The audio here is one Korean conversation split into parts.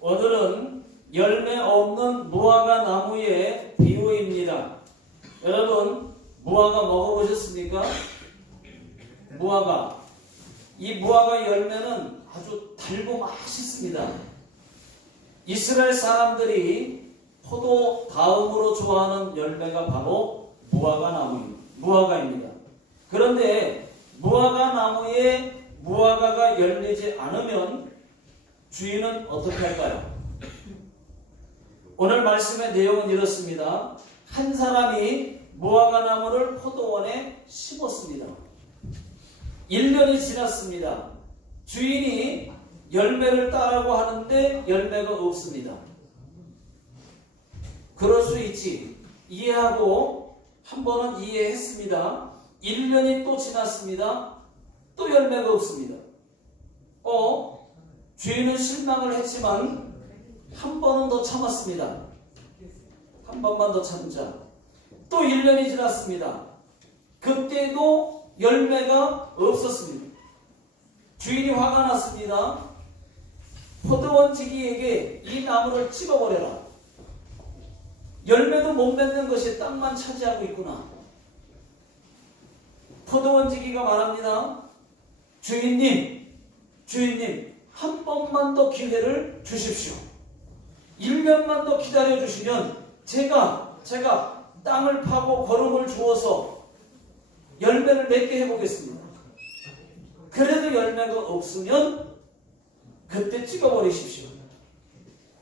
오늘은 열매 없는 무화과 나무의 비유입니다. 여러분, 무화과 먹어보셨습니까? 무화과. 이 무화과 열매는 아주 달고 맛있습니다. 이스라엘 사람들이 포도 다음으로 좋아하는 열매가 바로 무화과입니다. 그런데 무화과 나무에 무화과가 열리지 않으면 주인은 어떻게 할까요? 오늘 말씀의 내용은 이렇습니다. 한 사람이 무화과 나무를 포도원에 심었습니다. 1년이 지났습니다. 주인이 열매를 따라고 하는데 열매가 없습니다. 그럴 수 있지. 이해하고 한 번은 이해했습니다. 1년이 또 지났습니다. 또 열매가 없습니다. 주인은 실망을 했지만 한 번은 더 참았습니다. 한 번만 더 참자. 또 1년이 지났습니다. 그때도 열매가 없었습니다. 주인이 화가 났습니다. 포도원지기에게 이 나무를 찍어버려라. 열매도 못 맺는 것이 땅만 차지하고 있구나. 포도원지기가 말합니다. 주인님, 한 번만 더 기회를 주십시오. 1년만 더 기다려 주시면 제가 땅을 파고 거름을 주어서 열매를 맺게 해보겠습니다. 그래도 열매가 없으면 그때 찍어버리십시오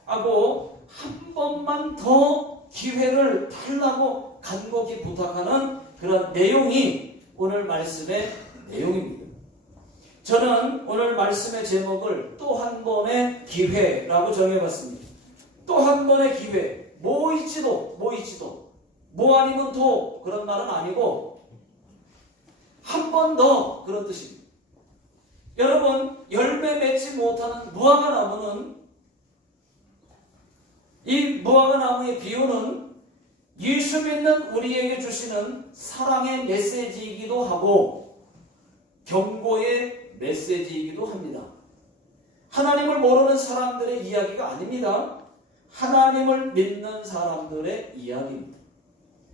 하고 한 번만 더 기회를 달라고 간곡히 부탁하는 그런 내용이 오늘 말씀의 내용입니다. 저는 오늘 말씀의 제목을 또 한 번의 기회라고 정해봤습니다. 또 한 번의 기회. 뭐 아니면 도 그런 말은 아니고 한 번 더 그런 뜻입니다. 여러분, 열매 맺지 못하는 무화과 나무는, 이 무화과 나무의 비유는 예수 믿는 우리에게 주시는 사랑의 메시지이기도 하고 경고의 메시지이기도 합니다. 하나님을 모르는 사람들의 이야기가 아닙니다. 하나님을 믿는 사람들의 이야기입니다.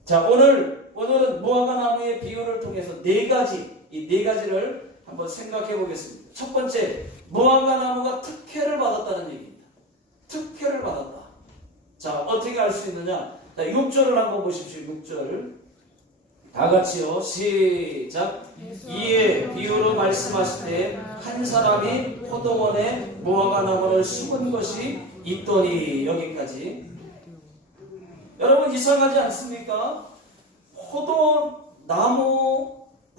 자, 오늘은 무화과 나무의 비유를 통해서 이 네 가지를 한번 생각해 보겠습니다. 첫 번째, 무화과 나무가 특혜를 받았다는 얘기입니다. 특혜를 받았다. 자, 어떻게 알 수 있느냐? 자, 6절을 한번 보십시오. 6절. 다 같이요. 시작. 이에 비유로 말씀하시되 한 사람이 포도원에 무화과 나무를 심은 것이 있더니, 여기까지. 여러분, 이상하지 않습니까?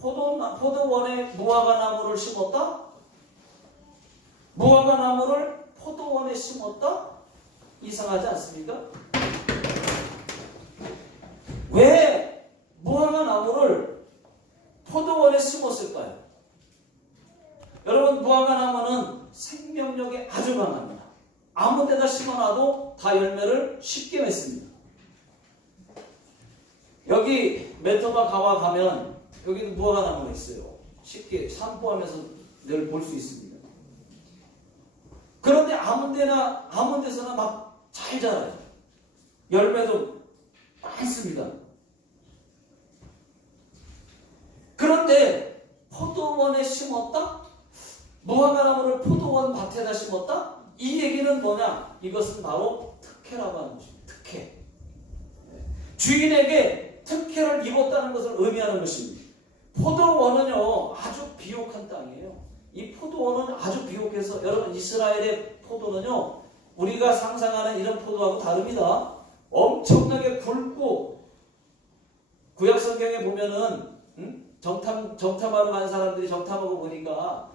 포도원에 무화과 나무를 심었다? 무화과 나무를 포도원에 심었다? 이상하지 않습니까? 왜 무화과 나무를 포도원에 심었을까요? 여러분, 무화과 나무는 생명력이 아주 강합니다. 아무 데다 심어놔도 다 열매를 쉽게 맺습니다. 여기 메토마 가와 가면 여기도 무화과 나무가 있어요. 쉽게 산보하면서 늘 볼 수 있습니다. 그런데 아무 데서나 막 잘 자라요. 열매도 많습니다. 그런데 포도원에 심었다? 무화과 나무를 포도원 밭에다 심었다? 이 얘기는 뭐냐? 이것은 바로 특혜라고 하는 것입니다. 특혜. 주인에게 특혜를 입었다는 것을 의미하는 것입니다. 포도원은요, 아주 비옥한 땅이에요. 이 포도원은 아주 비옥해서, 여러분, 이스라엘의 포도는요, 우리가 상상하는 이런 포도하고 다릅니다. 엄청나게 굵고, 구약 성경에 보면은 정탐하러 간 사람들이 정탐하고 보니까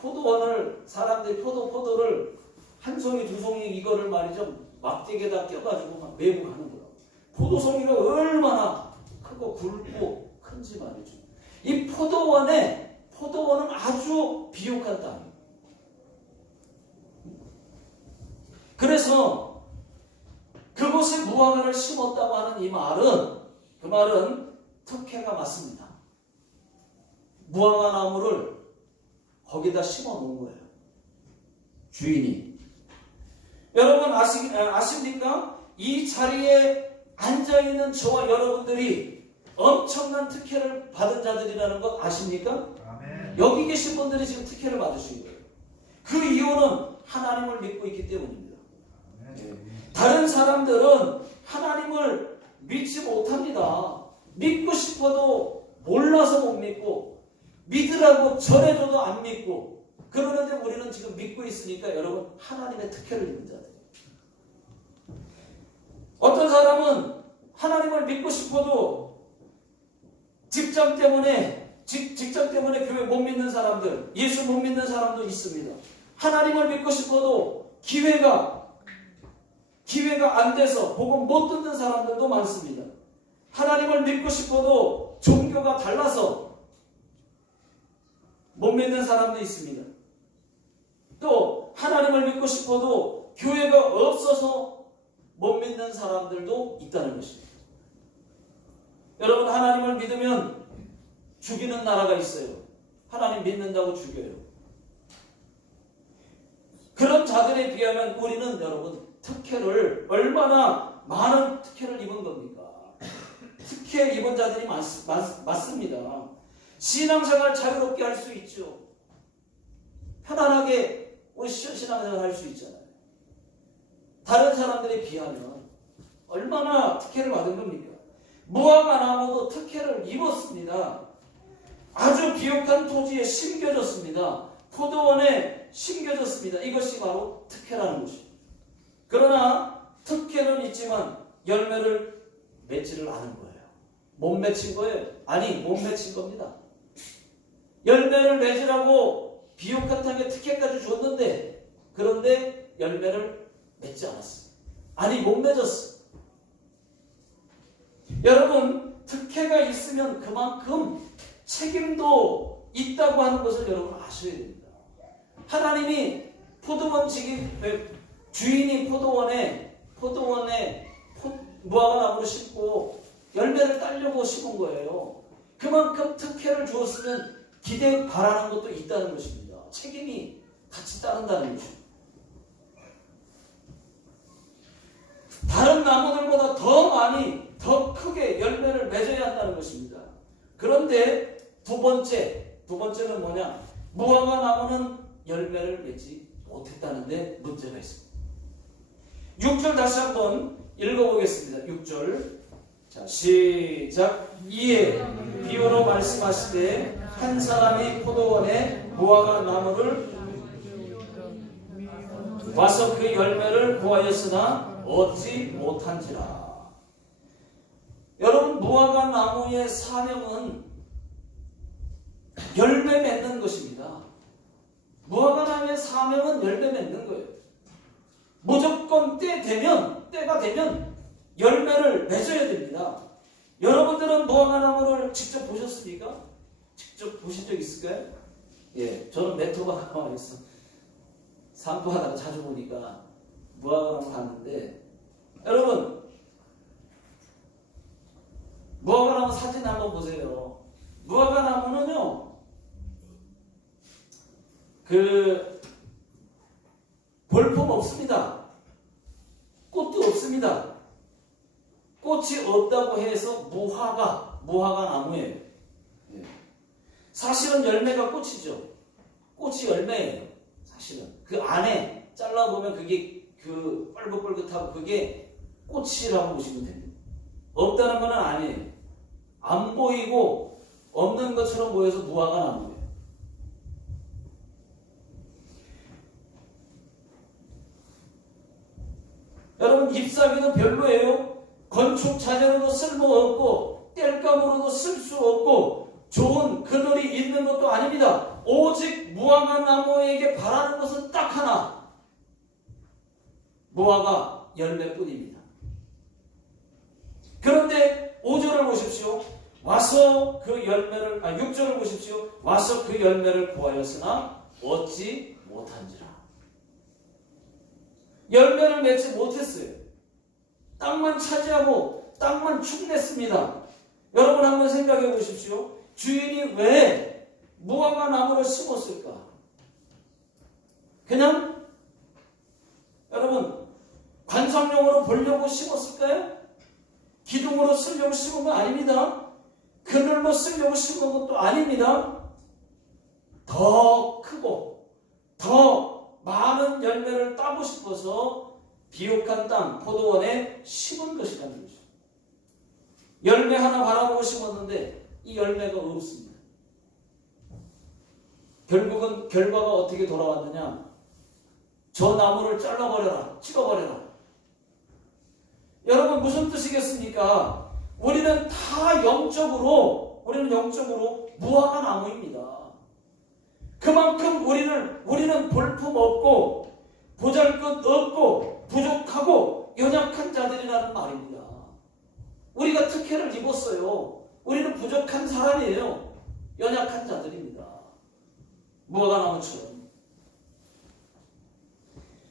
포도원을 사람들이 포도를 한 송이 두 송이 이거를 말이죠, 막대기에다 껴가지고 막 메고 가는 거예요. 포도송이가 얼마나 크고 굵고 큰지 말이죠. 이 포도원은 아주 비옥한 땅이에요. 그래서 그곳에 무화과를 심었다고 하는 그 말은 특혜가 맞습니다. 무화과 나무를 거기다 심어 놓은 거예요. 주인이. 아십니까? 이 자리에 앉아있는 저와 여러분들이 엄청난 특혜를 받은 자들이라는 것 아십니까? 아멘. 여기 계신 분들이 지금 특혜를 받으신 거예요. 그 이유는 하나님을 믿고 있기 때문입니다. 다른 사람들은 하나님을 믿지 못합니다. 믿고 싶어도 몰라서 못 믿고, 믿으라고 전해줘도 안 믿고, 그러는데 우리는 지금 믿고 있으니까 여러분 하나님의 특혜를 입는 자들. 어떤 사람은 하나님을 믿고 싶어도 직장 때문에 교회 못 믿는 사람들, 예수 못 믿는 사람도 있습니다. 하나님을 믿고 싶어도 기회가 안 돼서 복음 못 듣는 사람들도 많습니다. 하나님을 믿고 싶어도 종교가 달라서 못 믿는 사람도 있습니다. 또 하나님을 믿고 싶어도 교회가 없어서 못 믿는 사람들도 있다는 것입니다. 여러분, 하나님을 믿으면 죽이는 나라가 있어요. 하나님 믿는다고 죽여요. 그런 자들에 비하면 우리는 여러분 특혜를, 얼마나 많은 특혜를 입은 겁니까? 특혜 입은 자들이 맞습니다. 신앙생활 자유롭게 할 수 있죠. 편안하게 우리 신앙생활 할 수 있잖아요. 다른 사람들에 비하면 얼마나 특혜를 받은 겁니까? 무화과 나무도 특혜를 입었습니다. 아주 비옥한 토지에 심겨졌습니다. 포도원에 심겨졌습니다. 이것이 바로 특혜라는 것입니다. 그러나 특혜는 있지만 열매를 맺지를 않은 거예요. 못 맺힌 거예요. 아니, 못 맺힌 겁니다. 열매를 맺으라고 비옥한 땅에 특혜까지 줬는데, 그런데 열매를 맺지 않았어요. 아니, 못 맺었어요. 여러분, 특혜가 있으면 그만큼 책임도 있다고 하는 것을 여러분 아셔야 됩니다. 하나님이 포도원 주인이 포도원에 무화과 나무를 심고 열매를 따려고 심은 거예요. 그만큼 특혜를 주었으면 기대 바라는 것도 있다는 것입니다. 책임이 같이 따른다는 것입니다. 다른 나무들보다 더 많이, 더 크게 열매를 맺어야 한다는 것입니다. 그런데 두 번째는 뭐냐? 무화과 나무는 열매를 맺지 못했다는데 문제가 있습니다. 6절 다시 한번 읽어보겠습니다. 6절. 자, 시작. 이에 비유로 말씀하시되 한 사람이 포도원에 무화과 나무를 와서 그 열매를 구하였으나 얻지 못한지라. 여러분, 무화과 나무의 사명은 열매 맺는 것입니다. 무화과 나무의 사명은 열매 맺는 거예요. 무조건 때가 되면 열매를 맺어야 됩니다. 여러분들은 무화과 나무를 직접 보셨습니까? 직접 보신 적 있을까요? 예, 저는 메토가 나와있어.散歩하다가 자주 보니까 무화과 나무 갔는데, 여러분, 무화과 나무 사진 한번 보세요. 무화과 나무는요, 볼품 없습니다. 꽃도 없습니다. 꽃이 없다고 해서 무화과 나무예요. 사실은 열매가 꽃이죠. 꽃이 열매예요. 사실은 그 안에 잘라보면 그게 그 뻘긋뻘긋하고 그게 꽃이라고 보시면 됩니다. 없다는 건 아니에요. 안 보이고 없는 것처럼 보여서 무화과 나무예요. 여러분, 잎사귀는 별로예요. 건축 자재로도 쓸모없고 땔감으로도 쓸 수 없고 좋은 그늘이 있는 것도 아닙니다. 오직 무화과 나무에게 바라는 것은 딱 하나, 무화과 열매뿐입니다. 그런데 5절을 보십시오. 와서 그 열매를 6절을 보십시오. 와서 그 열매를 구하였으나 얻지 못한지라. 열매를 맺지 못했어요. 땅만 차지하고 땅만 축냈습니다. 여러분 한번 생각해 보십시오. 주인이 왜 무화과 나무를 심었을까? 그냥 여러분 관상용으로 보려고 심었을까요? 기둥으로 쓰려고 심은 건 아닙니다. 그늘로 쓰려고 심은 것도 아닙니다. 더 크고 더 많은 열매를 따고 싶어서 비옥한 땅 포도원에 심은 것이라는 거죠. 열매 하나 바라보고 심었는데 이 열매가 없습니다. 결국은 결과가 어떻게 돌아왔느냐? 저 나무를 잘라버려라, 찍어버려라. 여러분 무슨 뜻이겠습니까? 우리는 영적으로 무화과 나무입니다. 그만큼 우리는 볼품 없고 보잘것 없고 부족하고 연약한 자들이라는 말입니다. 우리가 특혜를 입었어요. 우리는 부족한 사람이에요. 연약한 자들입니다. 무화과 나무처럼.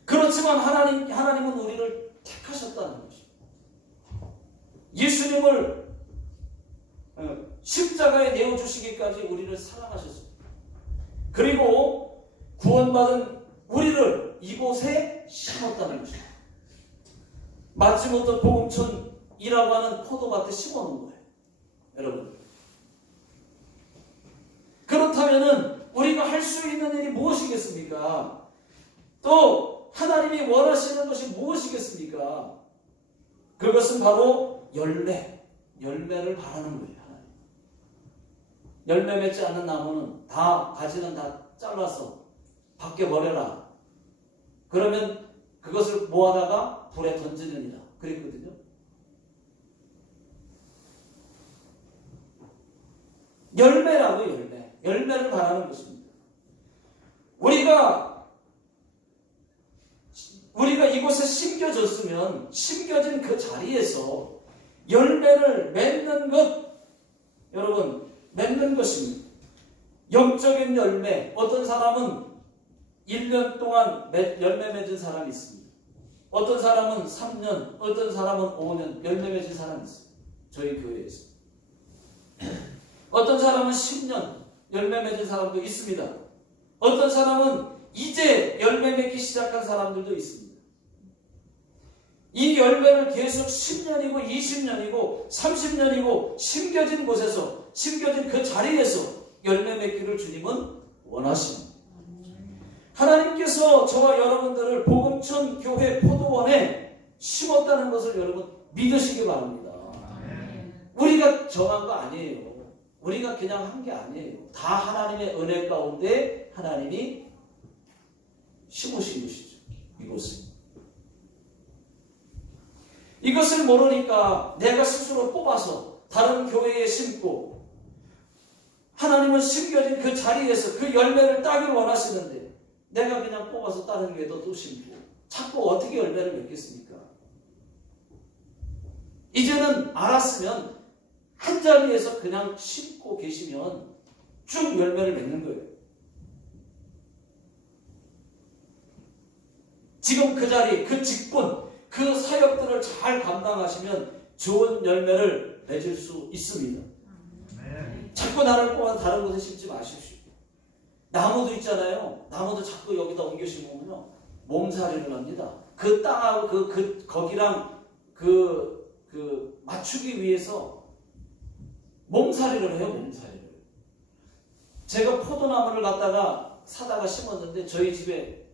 그렇지만 하나님은 우리를 택하셨다는 것입니다. 예수님을 십자가에 내어주시기까지 우리를 사랑하셨습니다. 그리고 구원받은 우리를 이곳에 심었다는 것입니다. 마지못해 복음천이라고 하는 포도밭에 심어놓은 거예요. 여러분. 그렇다면 우리가 할 수 있는 일이 무엇이겠습니까? 또 하나님이 원하시는 것이 무엇이겠습니까? 그것은 바로 열매를 바라는 거예요. 하나님. 열매 맺지 않는 나무는 가지는 다 잘라서 밖에 버려라. 그러면 그것을 모아다가 불에 던지느니라. 그랬거든요. 열매라고 열매를 바라는 것입니다. 우리가 이곳에 심겨진 그 자리에서 열매를 맺는 것, 여러분, 맺는 것입니다. 영적인 열매, 어떤 사람은 1년 동안 열매 맺은 사람이 있습니다. 어떤 사람은 3년, 어떤 사람은 5년 열매 맺은 사람이 있습니다. 저희 교회에서. 어떤 사람은 10년 열매 맺은 사람도 있습니다. 어떤 사람은 이제 열매 맺기 시작한 사람들도 있습니다. 이 열매를 계속 10년이고 20년이고 30년이고 심겨진 곳에서, 심겨진 그 자리에서 열매 맺기를 주님은 원하십니다. 하나님께서 저와 여러분들을 복음천 교회 포도원에 심었다는 것을 여러분 믿으시기 바랍니다. 우리가 정한 거 아니에요. 우리가 그냥 한 게 아니에요. 다 하나님의 은혜 가운데 하나님이 심으신 것이죠. 이것을 모르니까 내가 스스로 뽑아서 다른 교회에 심고, 하나님은 심겨진 그 자리에서 그 열매를 따기를 원하시는데 내가 그냥 뽑아서 다른 교회도 또 심고 자꾸 어떻게 열매를 맺겠습니까? 이제는 알았으면 한 자리에서 그냥 심고 계시면 쭉 열매를 맺는 거예요. 지금 그 자리, 그 직분, 그 사역들을 잘 감당하시면 좋은 열매를 맺을 수 있습니다. 자꾸 나를 뽑아서 다른 곳에 심지 마십시오. 나무도 있잖아요. 나무도 자꾸 여기다 옮겨 심으면요 몸살이를 합니다. 그 땅하고 거기랑 맞추기 위해서 몸살이를 해요. 몸살이를. 제가 포도나무를 갖다가 사다가 심었는데 저희 집에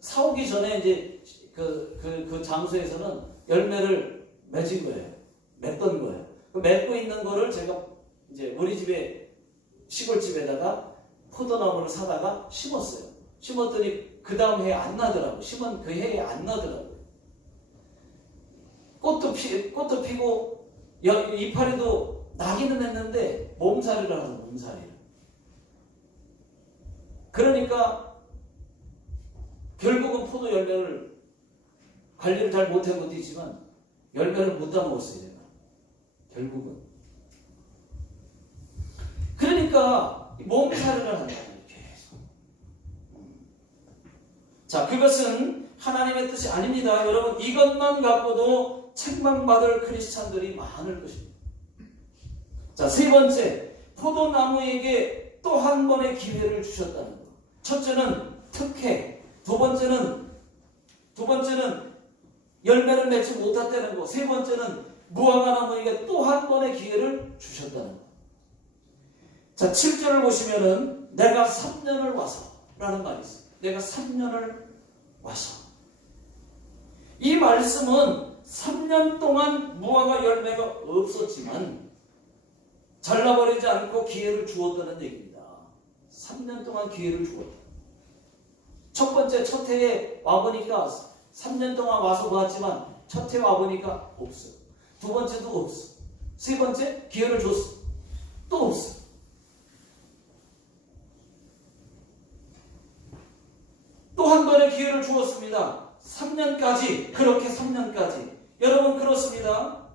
사오기 전에 이제 그 장소에서는 열매를 맺은 거예요. 맺던 거예요. 맺고 있는 거를 제가 이제 우리 집에 시골집에다가 포도나무를 사다가 심었어요. 심었더니 그 다음 해에 안 나더라고요. 심은 그 해에 안 나더라고요. 꽃도 피고 이파리도 나기는 했는데 몸살이를 하는 몸살이를. 그러니까 결국은 포도 열매를 관리를 잘 못한 것도 있지만 열매를 못 따먹었어요. 내가. 결국은. 그러니까 몸살이를 한다. 계속. 자, 그것은 하나님의 뜻이 아닙니다. 여러분, 이것만 갖고도 책망받을 크리스찬들이 많을 것입니다. 자, 세 번째, 포도나무에게 또 한 번의 기회를 주셨다는 것. 첫째는 특혜, 두 번째는 두 번째는 열매를 맺지 못했다는 거. 세 번째는 무화과 나무에게 또 한 번의 기회를 주셨다는 거. 자, 7절을 보시면은 내가 3년을 와서 라는 말이 있어요. 내가 3년을 와서. 이 말씀은 3년 동안 무화과 열매가 없었지만 잘라버리지 않고 기회를 주었다는 얘기입니다. 3년 동안 기회를 주었다. 첫 번째 첫 해에 와보니까 3년 동안 와서 보았지만 첫 해 와보니까 없어. 두 번째도 없어. 세 번째 기회를 줬어. 또 없어. 또 한 번의 기회를 주었습니다. 3년까지. 그렇게 3년까지. 여러분 그렇습니다.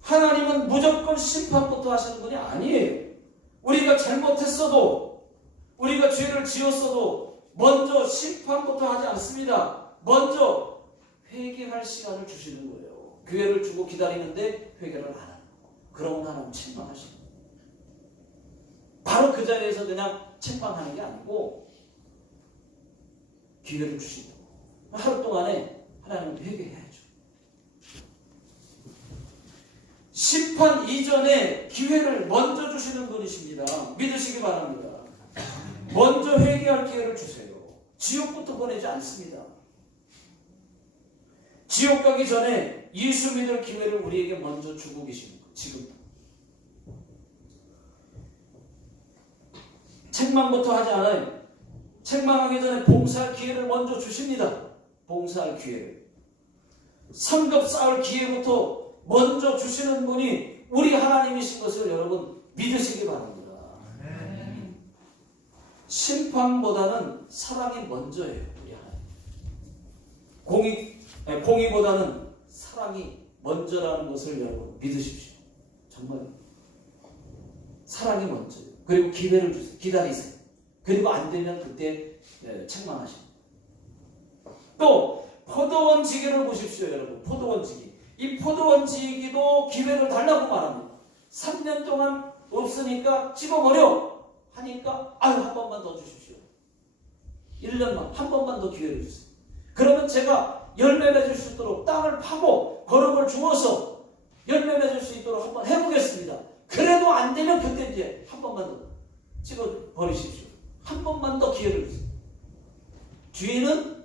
하나님은 무조건 심판부터 하시는 분이 아니에요. 우리가 잘못했어도, 우리가 죄를 지었어도 먼저 심판부터 하지 않습니다. 먼저 회개할 시간을 주시는 거예요. 기회를 주고 기다리는데 회개를 안 하는 거. 그러면 하나님 책망하시는 거예요. 바로 그 자리에서 그냥 책망하는 게 아니고 기회를 주신다고. 하루 동안에 하나님은 회개해야죠. 심판 이전에 기회를 먼저 주시는 분이십니다. 믿으시기 바랍니다. 먼저 회개할 기회를 주세요. 지옥부터 보내지 않습니다. 지옥 가기 전에 예수 믿을 기회를 우리에게 먼저 주고 계십니다. 지금 책망부터 하지 않아요. 책망하기 전에 봉사할 기회를 먼저 주십니다. 봉사할 기회를. 상급 쌓을 기회부터 먼저 주시는 분이 우리 하나님이신 것을 여러분 믿으시기 바랍니다. 심판보다는 사랑이 먼저예요. 우리 하나님. 공의보다는 사랑이 먼저라는 것을 여러분 믿으십시오. 정말 사랑이 먼저예요. 그리고 기회를 주세요. 기다리세요. 그리고 안 되면 그때 책망하십니다. 또 포도원 지기를 보십시오. 여러분 포도원 지기. 이 포도원 지기도 기회를 달라고 말합니다. 3년 동안 없으니까 찍어버려 하니까 아유 한 번만 더 주십시오. 1년만 한 번만 더 기회를 주세요. 그러면 제가 열매 맺을 수 있도록 땅을 파고 거름을 주어서 열매 맺을 수 있도록 한번 해보겠습니다. 그래도 안 되면 그때 이제 한 번만 더 찍어버리십시오. 한 번만 더 기회를 주세요. 주인은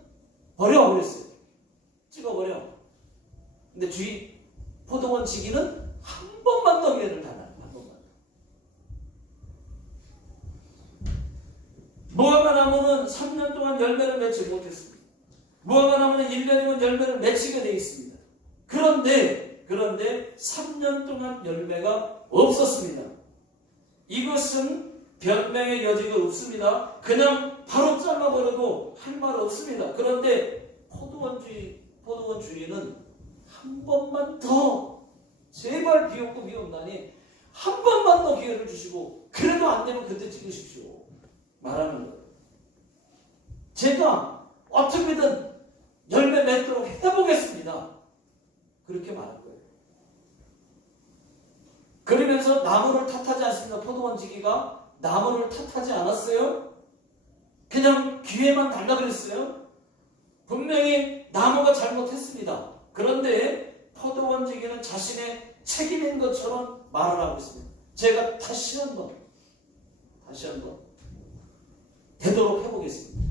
버려 그랬어요. 찍어버려. 근데 포도원 지기는 한 번만 더 기회를 달라요. 한 번만. 무화과 나무는 3년 동안 열매를 맺지 못했습니다. 무화과 나무는 1년이면 열매를 맺히게 되어 있습니다. 그런데 3년 동안 열매가 없었습니다. 이것은 변명의 여지가 없습니다. 그냥 바로 잘라버려도 할 말 없습니다. 그런데 포도원 주인은 한 번만 더 제발 비옵고 비옵나니 한 번만 더 기회를 주시고 그래도 안 되면 그때 찍으십시오. 말하는 거예요. 제가 어떻게든 열매 맺도록 해보겠습니다. 그렇게 말할 거예요. 그러면서 나무를 탓하지 않습니다. 포도원 지기가 나무를 탓하지 않았어요. 그냥 기회만 달라 그랬어요. 분명히 나무가 잘못했습니다. 그런데 포도원 지기는 자신의 책임인 것처럼 말을 하고 있습니다. 제가 다시 한번 되도록 해보겠습니다.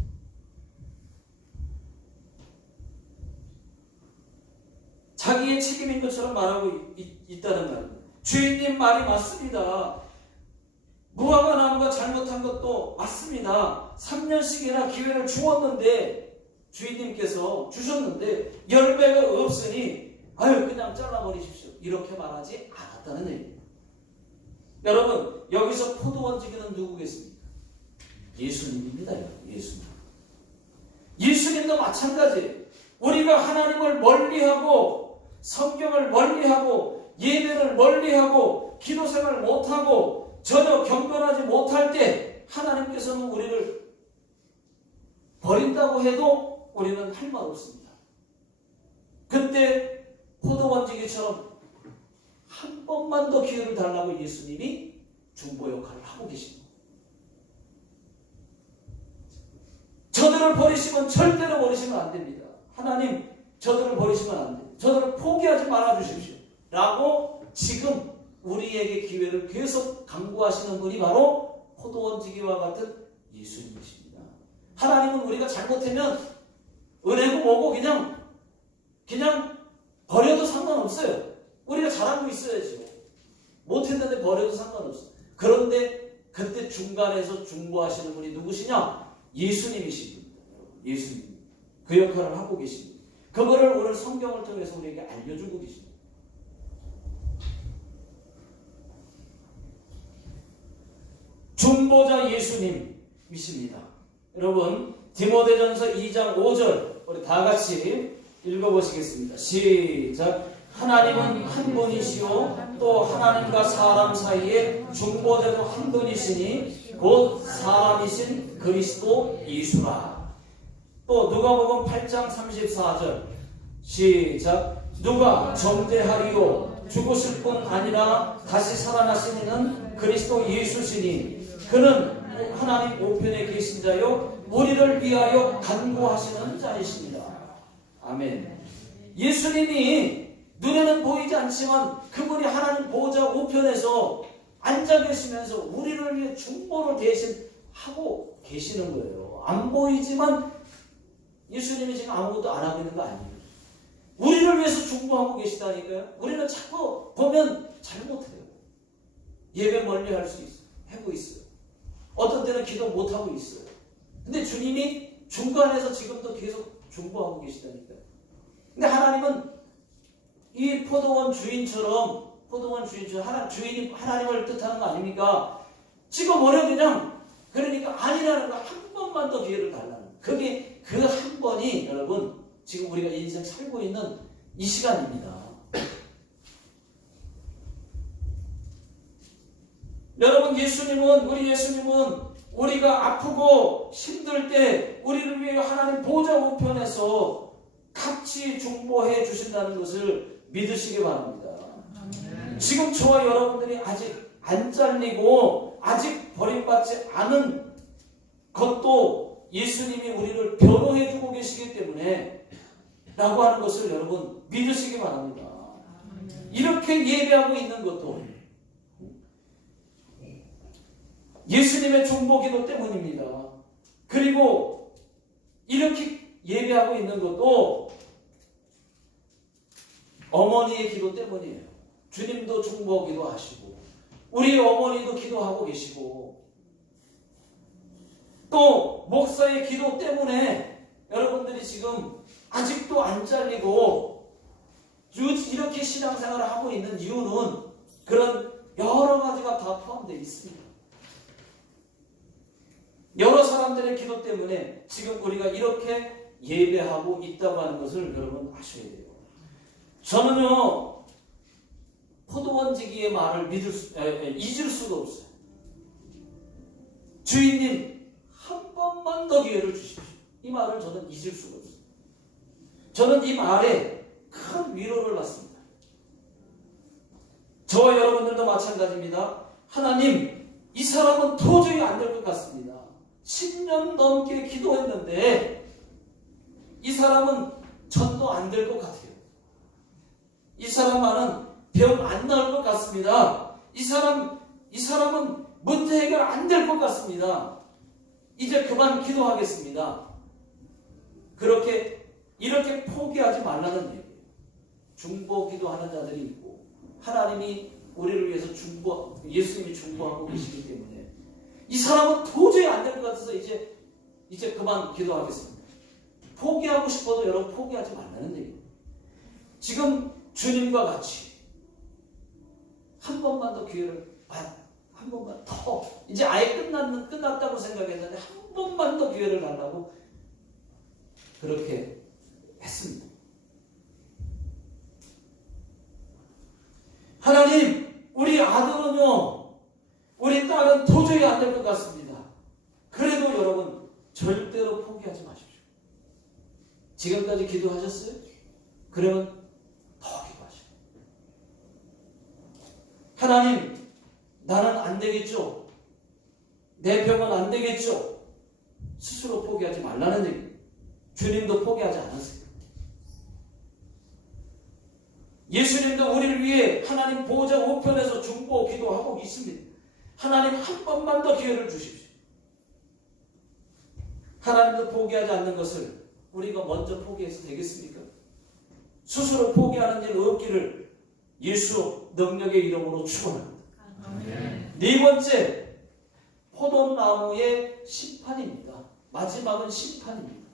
자기의 책임인 것처럼 말하고 있다는 말입니다. 주인님 말이 맞습니다. 무화과 나무가 잘못한 것도 맞습니다. 3년씩이나 기회를 주셨는데 열매가 없으니 아유 그냥 잘라버리십시오. 이렇게 말하지 않았다는 얘기입니다. 여러분 여기서 포도원 지기는 누구겠습니까? 예수님입니다. 예수님. 예수님도 마찬가지예요. 우리가 하나님을 멀리하고 성경을 멀리하고 예배를 멀리하고 기도생활을 못하고 전혀 경건하지 못할 때 하나님께서는 우리를 버린다고 해도 우리는 할 말 없습니다. 그때 포도원지기처럼 한 번만 더 기회를 달라고 예수님이 중보 역할을 하고 계십니다. 저들을 버리시면 절대로 버리시면 안 됩니다. 하나님 저들을 버리시면 안 돼. 저들을 포기하지 말아 주십시오. 라고 지금 우리에게 기회를 계속 강구하시는 분이 바로 포도원지기와 같은 예수님이십니다. 하나님은 우리가 잘못하면 은혜고 뭐고 그냥 버려도 상관없어요. 우리가 잘하고 있어야죠. 못했는데 버려도 상관없어요. 그런데 그때 중간에서 중보하시는 분이 누구시냐? 예수님이십니다. 예수님. 그 역할을 하고 계십니다. 그거를 오늘 성경을 통해서 우리에게 알려주고 계십니다. 중보자 예수님이십니다. 여러분 디모데전서 2장 5절 우리 다 같이 읽어보시겠습니다. 시작. 하나님은 한 분이시요 또 하나님과 사람 사이에 중보자도 한 분이시니 곧 사람이신 그리스도 예수라. 또 누가복음 8장 34절 시작. 누가 정죄하리요 죽으실 뿐 아니라 다시 살아나신 이는 그리스도 예수시니 그는 하나님 우편에 계신 자요 우리를 위하여 간구하시는 자이십니다. 아멘. 예수님이 눈에는 보이지 않지만 그분이 하나님 보좌 우편에서 앉아 계시면서 우리를 위해 중보를 대신 하고 계시는 거예요. 안 보이지만 예수님이 지금 아무것도 안 하고 있는 거 아니에요. 우리를 위해서 중보하고 계시다니까요. 우리는 자꾸 보면 잘못해요. 예배 멀리 할 수 있어요. 하고 있어요. 어떤 때는 기도 못하고 있어요. 근데 주님이 중간에서 지금도 계속 중보하고 계시다니까요. 근데 하나님은 이 포도원 주인처럼 주인이 하나님을 뜻하는 거 아닙니까? 지금 그냥 그러니까 아니라는 거 한 번만 더 기회를 달라는 그게 그 한 번이 여러분 지금 우리가 인생 살고 있는 이 시간입니다. 여러분 우리 예수님은 우리가 아프고 힘들 때 우리를 위해 하나님 보좌 우편에서 같이 중보해 주신다는 것을 믿으시기 바랍니다. 지금 저와 여러분들이 아직 안 잘리고 아직 버림받지 않은 것도 예수님이 우리를 변호해 주고 계시기 때문에 라고 하는 것을 여러분 믿으시기 바랍니다. 이렇게 예배하고 있는 것도 예수님의 중보기도 때문입니다. 그리고 이렇게 예배하고 있는 것도 어머니의 기도 때문이에요. 주님도 중보기도 하시고 우리 어머니도 기도하고 계시고 또 목사의 기도 때문에 여러분들이 지금 아직도 안 잘리고 이렇게 신앙생활을 하고 있는 이유는 그런 여러 가지가 다 포함되어 있습니다. 여러 사람들의 기도 때문에 지금 우리가 이렇게 예배하고 있다고 하는 것을 여러분 아셔야 돼요. 저는요 포도원지기의 말을 잊을 수가 없어요. 주인님 한 번만 더 기회를 주십시오. 이 말을 저는 잊을 수가 없어요. 저는 이 말에 큰 위로를 받습니다. 저와 여러분들도 마찬가지입니다. 하나님 이 사람은 도저히 안 될 것 같습니다. 10년 넘게 기도했는데 이 사람은 전도 안 될 것 같아요. 이 사람만은 병 안 나을 것 같습니다. 이 사람은 문제 해결 안 될 것 같습니다. 이제 그만 기도하겠습니다. 이렇게 포기하지 말라는 얘기예요. 중보 기도하는 자들이 있고 하나님이 우리를 위해서 예수님이 중보하고 계시기 때문에 이 사람은 도저히 안 될 것 같아서 이제 그만 기도하겠습니다. 포기하고 싶어도 여러분 포기하지 말라는 얘기예요. 지금 주님과 같이 한 번만 더 기회를 한 번만 더 이제 아예 끝났다고 생각했는데 한 번만 더 기회를 달라고 그렇게 했습니다. 하나님 우리 아들은요 우리 딸은 도저히 안 될 것 같습니다. 그래도 여러분 절대로 포기하지 마십시오. 지금까지 기도하셨어요? 그러면 더 기도하시오. 하나님 나는 안 되겠죠? 내 병은 안 되겠죠? 스스로 포기하지 말라는 얘기예요. 주님도 포기하지 않으세요. 예수님도 우리를 위해 하나님 보좌 우편에서 중보 기도하고 있습니다. 하나님 한 번만 더 기회를 주십시오. 하나님도 포기하지 않는 것을 우리가 먼저 포기해서 되겠습니까? 스스로 포기하는 일 없기를 예수 능력의 이름으로 축원합니다. 네 번째, 포도나무의 심판입니다. 마지막은 심판입니다.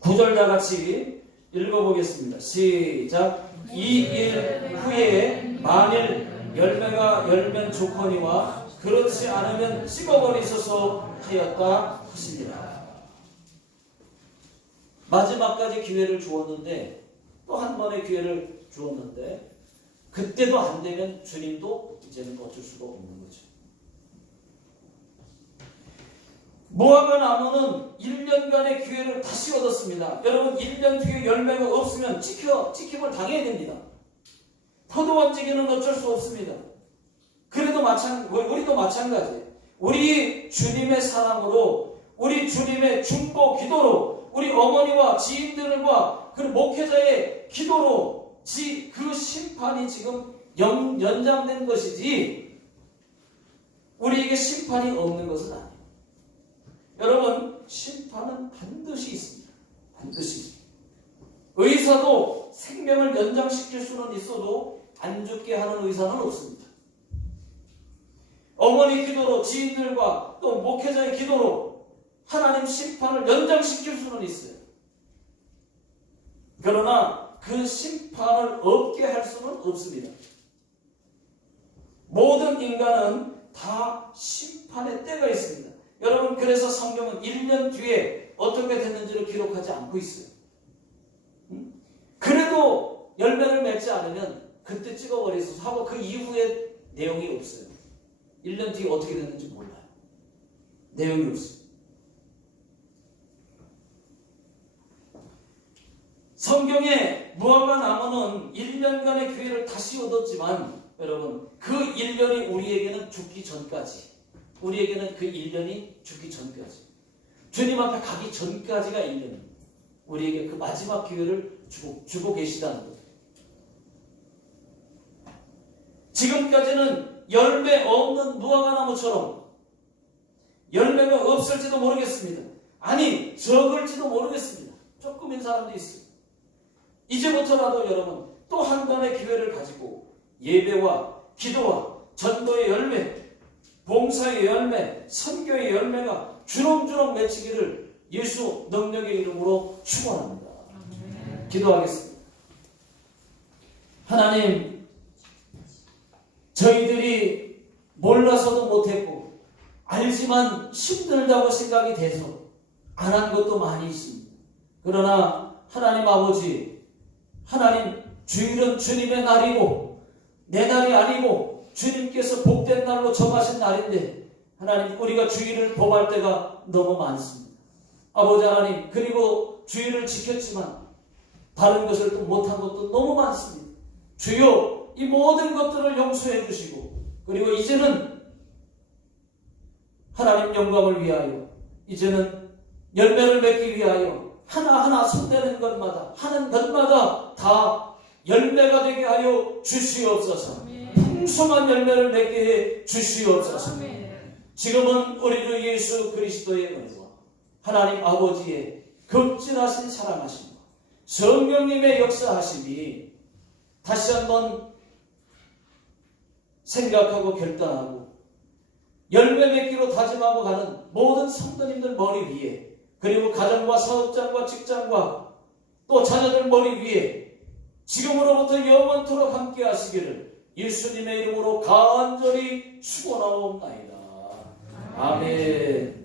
9절 다 같이 읽어보겠습니다. 시작. 이 일 후에 만일 열매가 열면 좋거니와 그렇지 않으면 씹어버리소서 하였다 하시니라. 마지막까지 기회를 주었는데, 또 한 번의 기회를 주었는데, 그때도 안 되면 주님도 이제는 어쩔 수가 없는 거죠. 무화과 나무는 1년간의 기회를 다시 얻었습니다. 여러분, 1년 뒤에 열매가 없으면 찍힘을 당해야 됩니다. 포도원지기는 어쩔 수 없습니다. 그래도 우리도 마찬가지예요. 우리 주님의 사랑으로, 우리 주님의 중보 기도로, 우리 어머니와 지인들과 그 목회자의 기도로 그 심판이 지금 연장된 것이지, 우리에게 심판이 없는 것은 아니에요. 여러분, 심판은 반드시 있습니다. 반드시 있습니다. 의사도 생명을 연장시킬 수는 있어도 안 죽게 하는 의사는 없습니다. 어머니 기도로, 지인들과 또 목회자의 기도로 하나님 심판을 연장시킬 수는 있어요. 그러나 그 심판을 없게 할 수는 없습니다. 모든 인간은 다 심판의 때가 있습니다. 여러분, 그래서 성경은 1년 뒤에 어떻게 됐는지를 기록하지 않고 있어요. 그래도 열매를 맺지 않으면 그때 찍어버리소서 하고 그 이후에 내용이 없어요. 1년 뒤에 어떻게 됐는지 몰라요. 내용이 없어요. 성경에 무화과 나무는 1년간의 기회를 다시 얻었지만, 여러분, 그 1년이 우리에게는 죽기 전까지, 우리에게는 그 1년이 죽기 전까지, 주님 앞에 가기 전까지가 1년입니다. 우리에게 그 마지막 기회를 주고 계시다는 것. 지금까지는 열매 없는 무화과 나무처럼 열매가 없을지도 모르겠습니다. 아니, 적을지도 모르겠습니다. 조금인 사람도 있어요. 이제부터라도 여러분, 또 한 번의 기회를 가지고 예배와 기도와 전도의 열매, 봉사의 열매, 선교의 열매가 주렁주렁 맺히기를 예수 능력의 이름으로 축원합니다. 기도하겠습니다. 하나님, 저희들이 몰라서도 못했고 알지만 힘들다고 생각이 돼서 안 한 것도 많이 있습니다. 그러나 하나님 아버지, 하나님, 주일은 주님의 날이고 내 날이 아니고 주님께서 복된 날로 정하신 날인데, 하나님, 우리가 주일을 범할 때가 너무 많습니다. 아버지 하나님, 그리고 주일을 지켰지만 다른 것을 또 못한 것도 너무 많습니다. 주여, 이 모든 것들을 용서해 주시고, 그리고 이제는 하나님 영광을 위하여, 이제는 열매를 맺기 위하여 하나하나 손대는 것마다, 하는 것마다 다 열매가 되게 하여 주시옵소서. 풍성한 열매를 맺게 해 주시옵소서. 지금은 우리 주 예수 그리스도의 은혜와 하나님 아버지의 극진하신 사랑하심과 성령님의 역사하심이 다시 한번 생각하고 결단하고 열매 맺기로 다짐하고 가는 모든 성도님들 머리 위에, 그리고 가정과 사업장과 직장과 또 자녀들 머리 위에 지금으로부터 영원토록 함께 하시기를 예수님의 이름으로 간절히 축원하옵나이다. 아멘.